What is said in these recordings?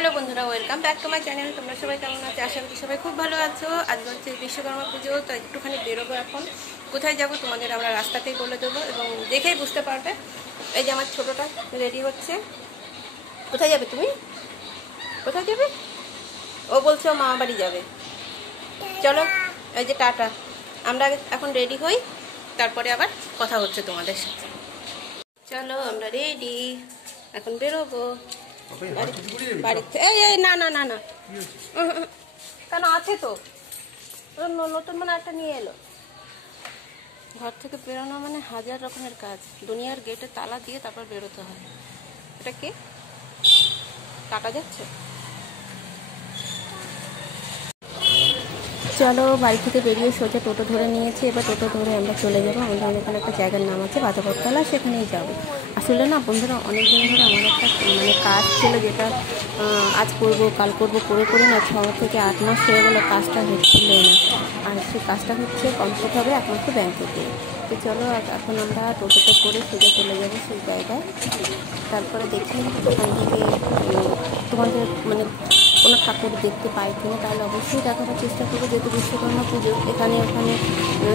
Hello बंधुरा welcome back to my channel. तुम्हारा सबाई केमन आछो? आशा करी सबाई खूब भालो आछो। आज होच्छे विश्वकर्मा पुजो, तो एकटूखानी बेरोबो। एखन कोथाय जाबो तोमादेर आमरा रास्तातेई बोले देबो एबं देखेई बुझते पारबे। এই যে আমার ছোটটা রেডি হচ্ছে। কোথায় যাবে তুমি? কোথায় যাবে? ও বলছে ও মামা বাড়ি যাবে। চলো এই যে টাটা, আমরা এখন রেডি হই, তারপরে আবার কথা হচ্ছে তোমাদের সাথে। চলো আমরা রেডি, এখন বেরোবো বাড়িতে। এই না না না না, কেন আছে তো নতুন মানে একটা নিয়ে এলো। घर থেকে বেরোনো মানে হাজার রকমের কাজ, দুনিয়ার গেটে তালা দিয়ে তারপর বেরোতে হয়। এটা কে টাকা যাচ্ছে? চলো বাড়ি থেকে বেরিয়ে সোজা টোটো ধরে নিয়েছি। এবার টোটো ধরে আমরা চলে যাবো আমাদের এখানে একটা জায়গার নাম আছে বাজারতলা, সেখানেই যাবো। আসলে না বন্ধুরা, অনেকদিন ধরে আমার একটা মানে কাজ ছিল, যেটা আজ করবো কাল করবো করে করে না 6 থেকে 8 মাস হয়ে গেলো কাজটা হচ্ছিল না। আর সেই কাজটা হচ্ছে কমপ্লিট হবে একমাত্র ব্যাংকে গিয়ে। তো চলো এখন আমরা টোটোতে করে সোজা চলে যাবো সেই জায়গায়। তারপরে দেখি ওখান থেকে তোমাদের মানে কোনো ঠাকুর দেখতে পাই কিনা, তাহলে অবশ্যই দেখাবার চেষ্টা করবো। যেহেতু বিশ্বকর্মা পুজো, এখানে ওখানে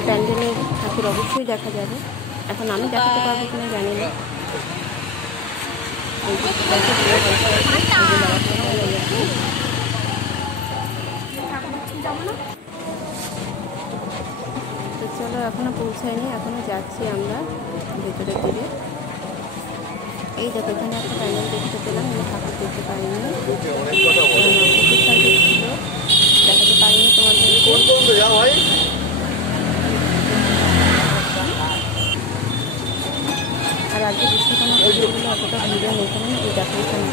প্যান্ডেলের ঠাকুর অবশ্যই দেখা যাবে। এখন আমি দেখাতে পারবো কিনা জানি না। তো চলো এখনো পৌঁছায়নি, এখনো যাচ্ছি আমরা ভেতরের দিকে। এই দেখো এখানে একটা প্যান্ডেল দেখতে পেলাম, আমি ঠাকুর দেখতে পাইনি, ছিল দেখাতে পারিনি তোমাদের। আর আজকে বিশ্বকর্মা পুজোগুলো অতটা ভিড়ও নেই, কারণ এই দেখো এখানে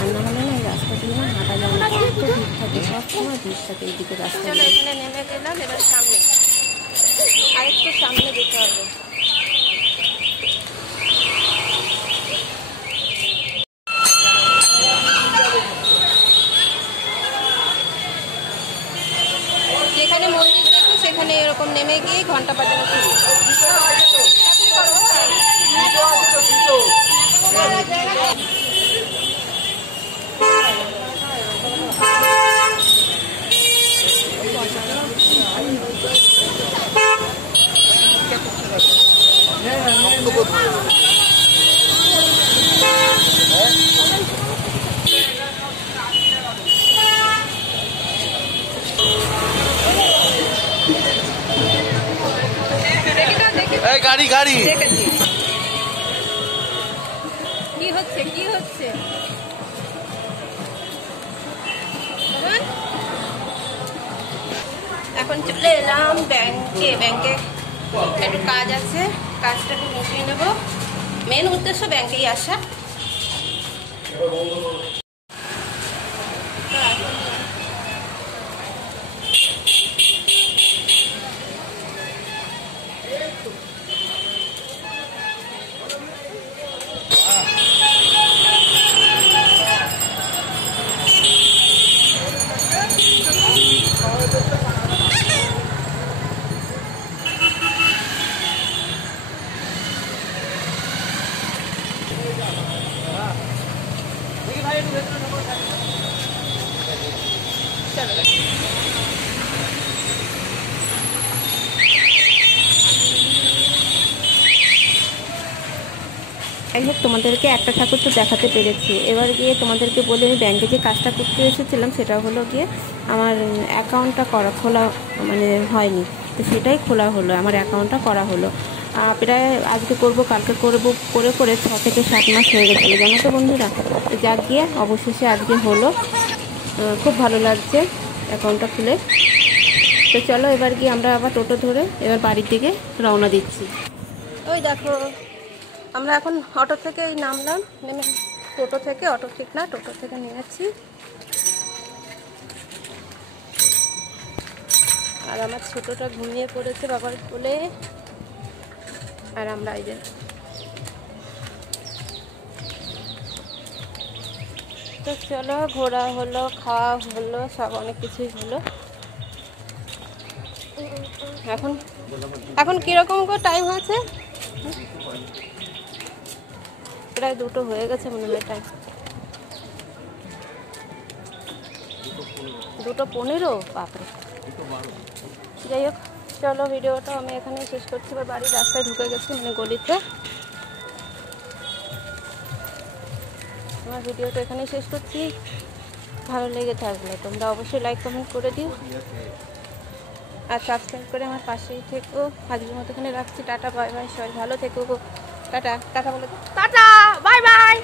আর না হলে না এই রাস্তা দিয়ে না হাঁটা যায় না, কত ভিড় থাকে, সবসময় ভিড় থাকে এইদিকে রাস্তা। চলো এখানে নেমে গেলাম, এবার সামনে আরেকটু সামনে যেতে হবে। যেখানে মন্দির দেখো সেখানে এরকম নেমে গিয়ে ঘন্টা বাজানো শুরু। গাড়ি গাড়ি কি হচ্ছে কি হচ্ছে? এখন চলে এলাম ব্যাংকে। ব্যাংকে একটু কাজ আছে, কাজটা একটু মিটিয়ে নেব। মেন উদ্দেশ্য ব্যাংকেই আসা। যাই হোক তোমাদেরকে একটা ঠাকুর তো দেখাতে পেরেছি। এবার গিয়ে তোমাদেরকে বলে আমি ব্যাংকে যে কাজটা করতে এসেছিলাম সেটা হলো গিয়ে আমার অ্যাকাউন্টটা খোলা মানে হয়নি, তো সেটাই খোলা হলো, আমার অ্যাকাউন্টটা করা হলো। প্রায় আজকে করব কালকে করবো করে করে 6 থেকে 7 মাস হয়ে গেছিলো, জানো তো বন্ধুরা। তো যাক গিয়ে অবশেষে আজকে হলো, খুব ভালো লাগছে অ্যাকাউন্টটা খুলে। তো চলো এবার গিয়ে আমরা আবার টোটো ধরে এবার বাড়ির দিকে রওনা দিচ্ছি। ওই দেখো আমরা এখন অটো থেকে নামলাম, নেমে টোটো থেকে, অটো ঠিক না টোটো থেকে নেমেছি। আর আমার ছোটটা ঘুমিয়ে পড়েছে বাবার কোলে, আর আমরা এই যে তো চলো ঘোরা হলো, খাওয়া হলো, সব অনেক কিছুই হলো। এখন এখন কিরকম করে টাইম আছে? প্রায় 2টো হয়ে গেছে মনে হয় টাইম। দুটো 15 বাপরে। যাই হোক চলো ভিডিওটা আমি এখানে শেষ করছি, এবার বাড়ির রাস্তায় ঢুকে গেছি মানে গলিতে। আমার ভিডিওটা এখানেই শেষ করছি, ভালো লেগে থাকলে তোমরা অবশ্যই লাইক কমেন্ট করে দিও আর সাবস্ক্রাইব করে আমার পাশেই থেকো। আজকের মতো এখানে রাখছি, টাটা বাই বাই, সবাই ভালো থেকো, টাটা টাটা বলে টাটা বাই বাই।